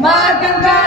My Marca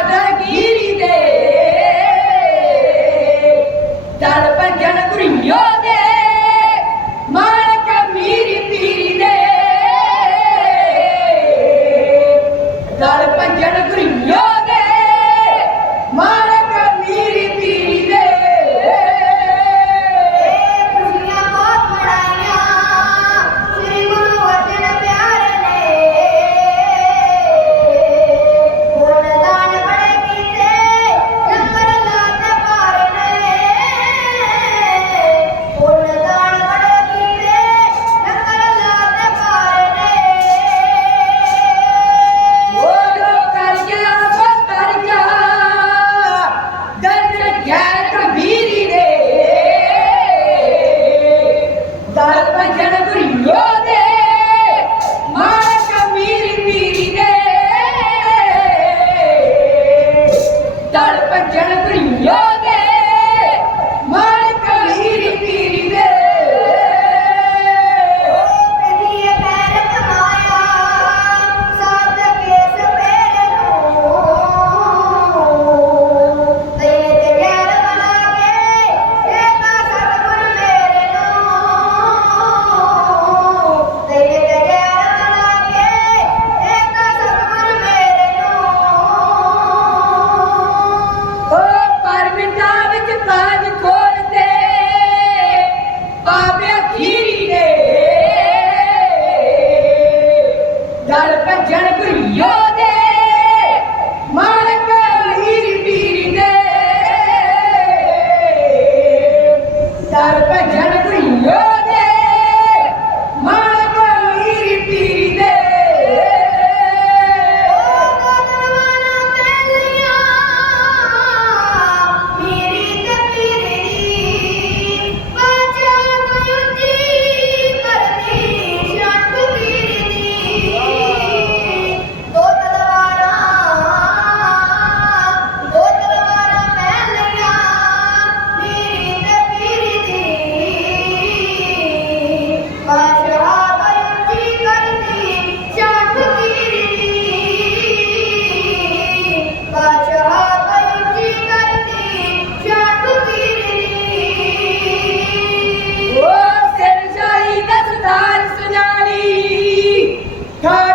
Hey!